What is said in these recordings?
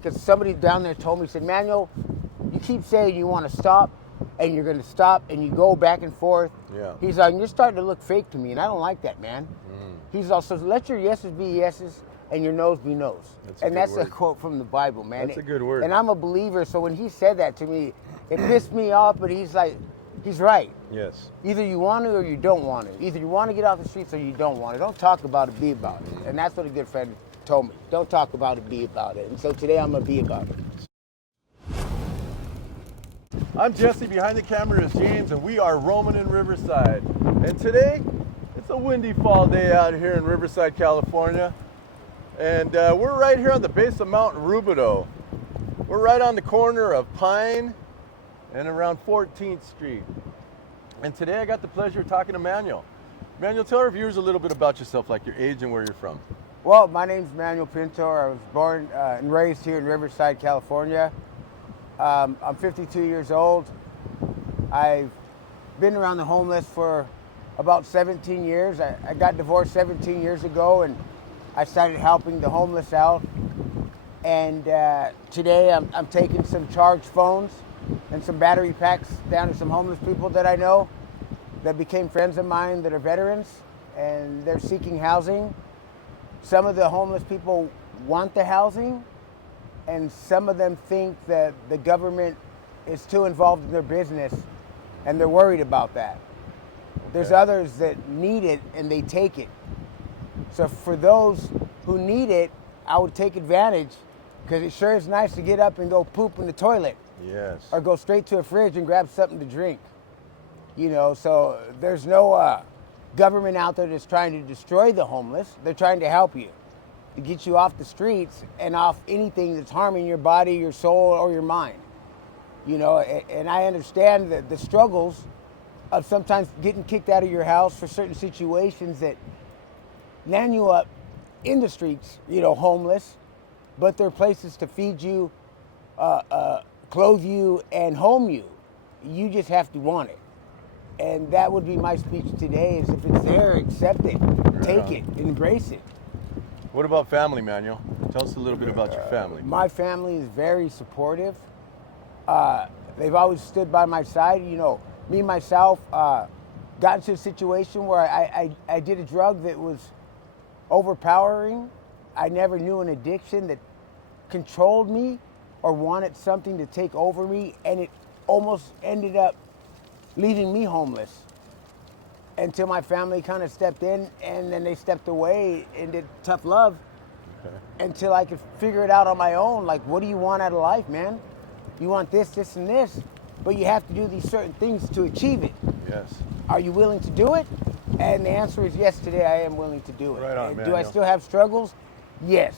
Because somebody down there told me, said, Manuel, you keep saying you want to stop, and you're going to stop, and you go back and forth. Yeah. He's like, you're starting to look fake to me, and I don't like that, man. He's also, let your yeses be yeses, and your no's be no's. That's a quote from the Bible, man. That's a good word. And I'm a believer, so when he said that to me, it pissed me off, but he's like, he's right. Yes. Either you want to or you don't want to. Either you want to get off the streets or you don't want to. Don't talk about it, be about it. And that's what a good friend told me. Don't talk about it, be about it. And so today I'm going to be about it. I'm Jesse, behind the camera is James, and we are roaming in Riverside. And today, it's a windy fall day out here in Riverside, California. And we're right here on the base of Mount Rubidoux. We're right on the corner of Pine and around 14th Street. And today I got the pleasure of talking to Manuel. Manuel, tell our viewers a little bit about yourself, like your age and where you're from. Well, my name's Manuel Pinto. I was born and raised here in Riverside, California. I'm 52 years old. I've been around the homeless for about 17 years. I got divorced 17 years ago, and I started helping the homeless out. And today I'm taking some charged phones and some battery packs down to some homeless people that I know that became friends of mine that are veterans, and they're seeking housing. Some of the homeless people want the housing, and some of them think that the government is too involved in their business, and they're worried about that. There's others that need it, and they take it. So for those who need it, I would take advantage, because it sure is nice to get up and go poop in the toilet. Yes. Or go straight to a fridge and grab something to drink. You know, so there's no government out there that's trying to destroy the homeless. They're trying to help you, to get you off the streets and off anything that's harming your body, your soul, or your mind. You know, and I understand the struggles of sometimes getting kicked out of your house for certain situations that land you up in the streets, you know, homeless, but there are places to feed you, clothe you, and home you. You just have to want it. And that would be my speech today, is if it's there, accept it, take it, embrace it. What about family, Manuel? Tell us a little bit about your family. My family is very supportive. They've always stood by my side. You know, me, myself, got into a situation where I did a drug that was overpowering. I never knew an addiction that controlled me or wanted something to take over me, and it almost ended up leaving me homeless until my family kind of stepped in, and then they stepped away and did tough love until I could figure it out on my own. Like, what do you want out of life, man? You want this, this, and this, but you have to do these certain things to achieve it. Yes. Are you willing to do it? And the answer is yes, today I am willing to do it. Right on, do I still have struggles? Yes,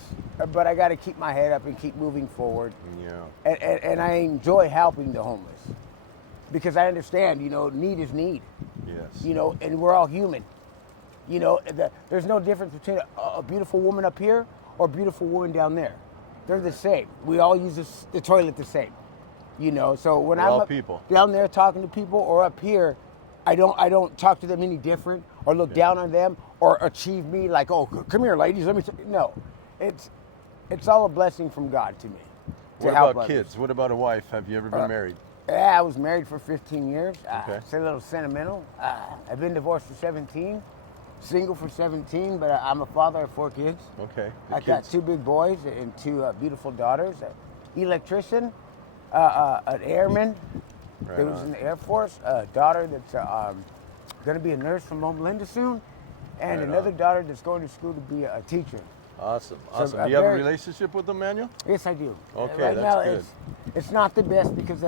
but I got to keep my head up and keep moving forward. Yeah. And I enjoy helping the homeless, because I understand, you know, need is need. Yes. You know, and we're all human. You know, there's no difference between a beautiful woman up here or a beautiful woman down there. They're the same. We all use the toilet the same. You know, so when we're I'm all up people. Down there talking to people, or up here, I don't talk to them any different or look down on them or achieve me like, oh, come here, ladies, let me. No, it's all a blessing from God to me. What about kids? What about a wife? Have you ever been married? Yeah, I was married for 15 years. Okay. It's a little sentimental. I've been divorced for 17, single for 17, but I'm a father of 4 kids. Okay. I got 2 big boys and 2 beautiful daughters. Electrician, an airman that was in the Air Force, a daughter that's going to be a nurse from Loma Linda soon, and another daughter that's going to school to be a teacher. Awesome. So, Awesome. Do you have a relationship with them, Manuel? Yes, I do. Okay, right that's now, good. It's not the best because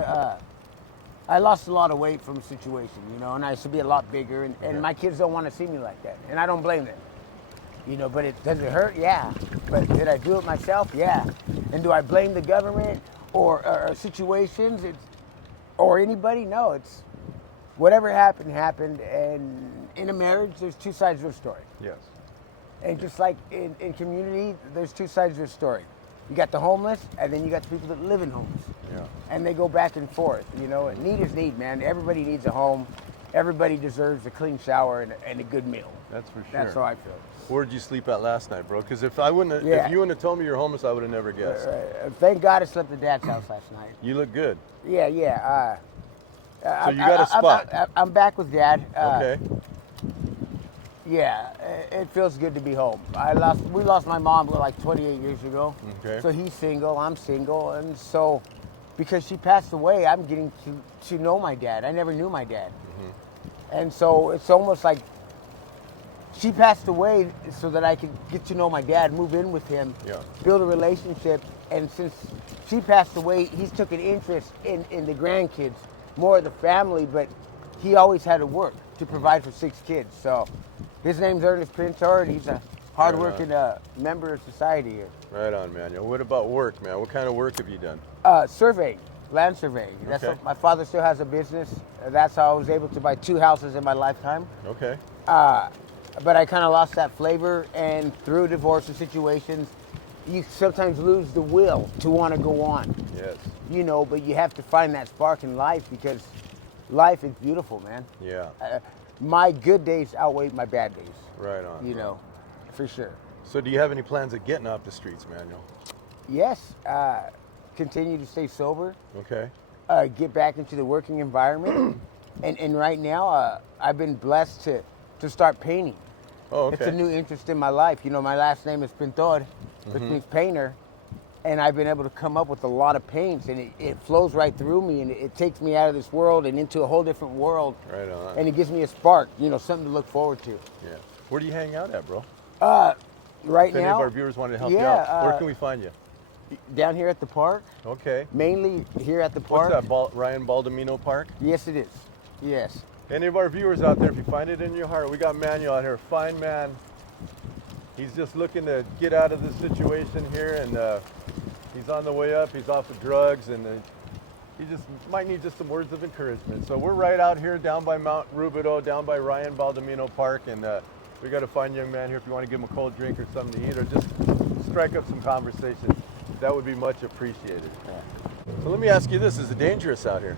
I lost a lot of weight from a situation, you know, and I used to be a lot bigger, and my kids don't want to see me like that, and I don't blame them. You know, but does it hurt? Yeah. But did I do it myself? Yeah. And do I blame the government or situations or anybody? No, it's whatever happened, and in a marriage, there's 2 sides of a story. Yes. And just like in community, there's 2 sides of the story. You got the homeless, and then you got the people that live in homeless. Yeah. And they go back and forth, you know. And need is need, man. Everybody needs a home. everybody deserves a clean shower and a good meal. That's for sure. That's how I feel. Where'd you sleep at last night, bro? Because if you wouldn't have told me you're homeless, I would have never guessed. Thank God I slept at Dad's house last night. You look good. Yeah. So you got a spot. I'm back with Dad. Okay. Yeah, it feels good to be home. We lost my mom like 28 years ago. Okay. So he's single, I'm single, and so because she passed away, I'm getting to know my dad. I never knew my dad. And so it's almost like she passed away so that I could get to know my dad, move in with him, build a relationship. And since she passed away, he's took an interest in the grandkids, more of the family, but he always had to work to provide for 6 kids. So his name's Ernest Pintor, and he's a hardworking member of society here. Right on, Manuel. What about work, man? What kind of work have you done? Surveying, land surveying. That's what, my father still has a business. That's how I was able to buy 2 houses in my lifetime. Okay. But I kind of lost that flavor, and through divorce and situations, you sometimes lose the will to want to go on. Yes. You know, but you have to find that spark in life because life is beautiful, man. Yeah. My good days outweigh my bad days. Right on. You know, for sure. So do you have any plans of getting off the streets, Manuel? Yes. Continue to stay sober. Okay. Get back into the working environment. and right now, I've been blessed to start painting. Oh, okay. It's a new interest in my life. You know, my last name is Pintor, which means painter. And I've been able to come up with a lot of paints, and it flows right through me, and it takes me out of this world and into a whole different world. Right on. And it gives me a spark, you know, something to look forward to. Yeah. Where do you hang out at, bro? Right if now, any of our viewers wanted to help you out, where can we find you? Down here at the park. Okay. Mainly here at the park. What's that, Ryan Baldamino Park? Yes, it is. Yes. Any of our viewers out there, if you find it in your heart, we got Manuel out here, fine man. He's just looking to get out of this situation here, and he's on the way up. He's off of drugs, and he just might need just some words of encouragement. So we're right out here down by Mount Rubidoux, down by Ryan Baldamino Park, and we got a fine young man here. If you want to give him a cold drink or something to eat, or just strike up some conversation, that would be much appreciated. So let me ask you this: is it dangerous out here?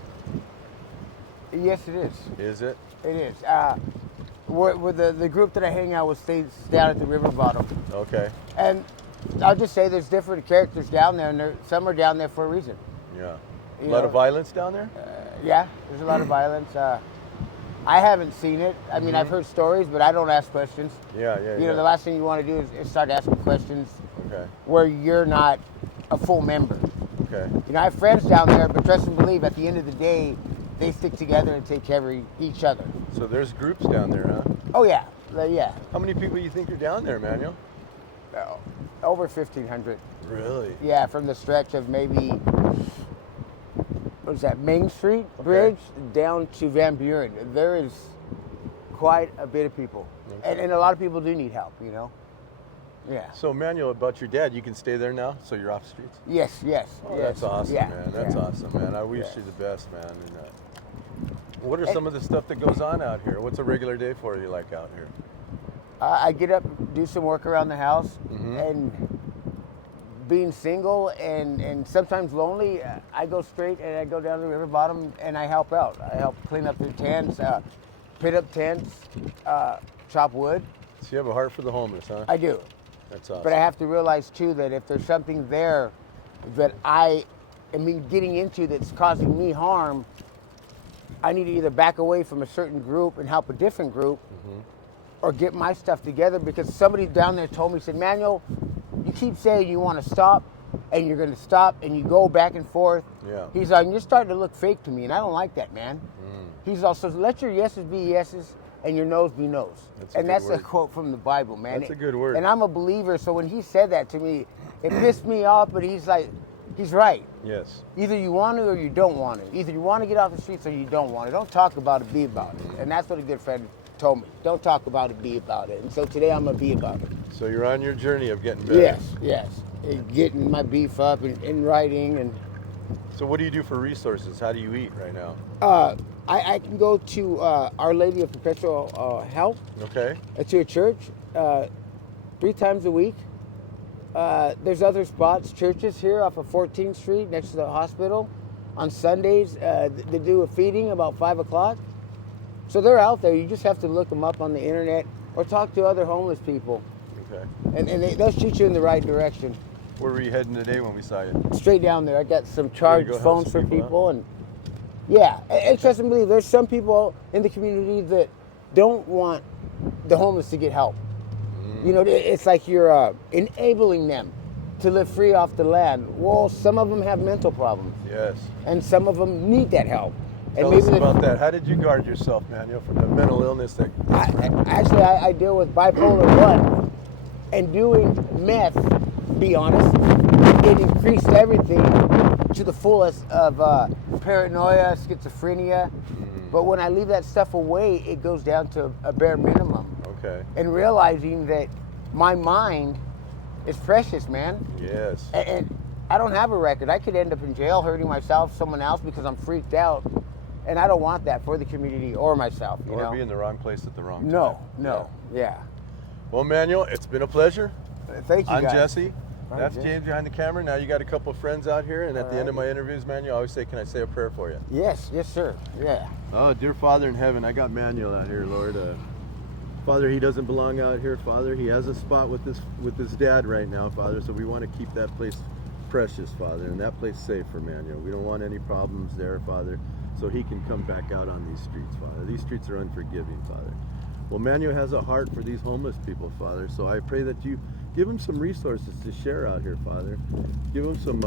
Yes, it is. Is it? It is. With the group that I hang out with stays down at the river bottom. Okay. And I'll just say there's different characters down there, and some are down there for a reason. Yeah. A lot of violence down there? Yeah, there's a lot of violence. I haven't seen it. I mean, I've heard stories, but I don't ask questions. Yeah. You know, the last thing you want to do is start asking questions Okay. where you're not a full member. Okay. You know, I have friends down there, but trust and believe, at the end of the day, they stick together and take care of each other. So there's groups down there, huh? Oh, yeah. Yeah. How many people do you think are down there, Manuel? Over 1,500. Really? Yeah, from the stretch of maybe, what is that, Main Street Bridge down to Van Buren. There is quite a bit of people. Okay. And a lot of people do need help, you know? Yeah. So, Manuel, about your dad, you can stay there now, so you're off the streets? Yes. Oh, yes. That's awesome, yeah. man. That's awesome, man. I wish you the best, man. And, what are some of the stuff that goes on out here? What's a regular day for you like out here? I get up, do some work around the house, and being single and sometimes lonely, I go straight and I go down to the river bottom and I help out. I help clean up their tents, pit up tents, chop wood. So you have a heart for the homeless, huh? I do. That's awesome. But I have to realize too that if there's something there that I am getting into that's causing me harm, I need to either back away from a certain group and help a different group, or get my stuff together, because somebody down there told me, said, Manuel, you keep saying you want to stop, and you're going to stop, and you go back and forth. Yeah. He's like, you're starting to look fake to me, and I don't like that, man. He's also, let your yeses be yeses, and your no's be no's. That's a quote from the Bible, man. That's a good word. And I'm a believer, so when he said that to me, it pissed me off, but he's like, he's right. Yes. Either you want to or you don't want to. Either you want to get off the streets or you don't want to. Don't talk about it, be about it. And that's what a good friend told me. Don't talk about it, be about it. And so today I'm going to be about it. So you're on your journey of getting better. Yes. And getting my beef up and writing. And so what do you do for resources? How do you eat right now? I can go to Our Lady of Perpetual Help. Okay. To a church 3 times a week. There's other spots, churches here off of 14th Street next to the hospital. On Sundays, they do a feeding about 5 o'clock. So they're out there. You just have to look them up on the internet or talk to other homeless people. Okay. And they'll shoot you in the right direction. Where were you heading today when we saw you? Straight down there. I got some charged go help phones some for people people. And yeah, and trust and believe, there's some people in the community that don't want the homeless to get help. You know, it's like you're enabling them to live free off the land. Well, some of them have mental problems. Yes. And some of them need that help. Tell us about that. How did you guard yourself, Manuel, from the mental illness that... I deal with bipolar 1. And doing meth, be honest, it increased everything to the fullest of paranoia, schizophrenia. But when I leave that stuff away, it goes down to a bare minimum. Okay. And realizing that my mind is precious, man. Yes. And I don't have a record. I could end up in jail hurting myself, someone else, because I'm freaked out. And I don't want that for the community or myself. You know? Be in the wrong place at the wrong time. No. Yeah. Well, Manuel, it's been a pleasure. Thank you, I'm guys. Jesse. All That's right, James behind the camera. Now you got a couple of friends out here, and at All the end right. of my interviews, Manuel, I always say, can I say a prayer for you? Yes, sir. Yeah. Oh, dear Father in heaven, I got Manuel out here, Lord. Father, he doesn't belong out here, Father. He has a spot with his dad right now, Father, so we want to keep that place precious, Father, and that place safe for Manuel. We don't want any problems there, Father, so he can come back out on these streets, Father. These streets are unforgiving, Father. Well, Manuel has a heart for these homeless people, Father, so I pray that you give him some resources to share out here, Father. Give him some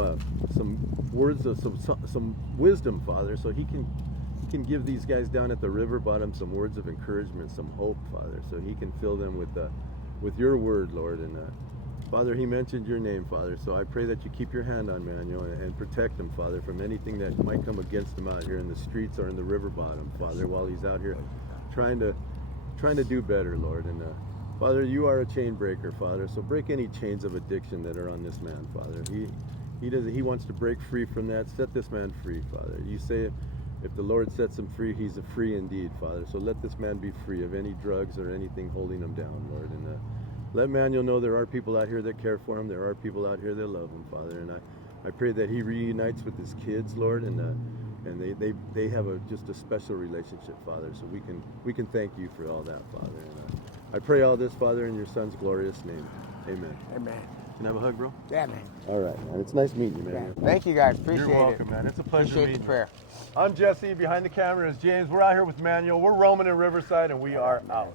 words of some wisdom, Father, so he can give these guys down at the river bottom some words of encouragement, some hope, Father, so he can fill them with your word, Lord. And Father, he mentioned your name, Father, so I pray that you keep your hand on Manuel and protect him, Father, from anything that might come against him out here in the streets or in the river bottom, Father, while he's out here trying to do better, Lord. And Father, you are a chain breaker, Father, so break any chains of addiction that are on this man, Father. He wants to break free from that. Set this man free, Father. You say if the Lord sets him free, he's a free indeed, Father. So let this man be free of any drugs or anything holding him down, Lord. And let Manuel know there are people out here that care for him. There are people out here that love him, Father. And I pray that he reunites with his kids, Lord, and they have just a special relationship, Father. So we can thank you for all that, Father. And I pray all this, Father, in your Son's glorious name. Amen. Amen. Can I have a hug, bro? Yeah, man. All right, man. It's nice meeting you, man. Yeah. Thank you, guys. Appreciate You're welcome, it. man. It's a pleasure Appreciate meeting the prayer. you. I'm Jesse. Behind the camera is James. We're out here with Manuel. We're roaming in Riverside, and we are out.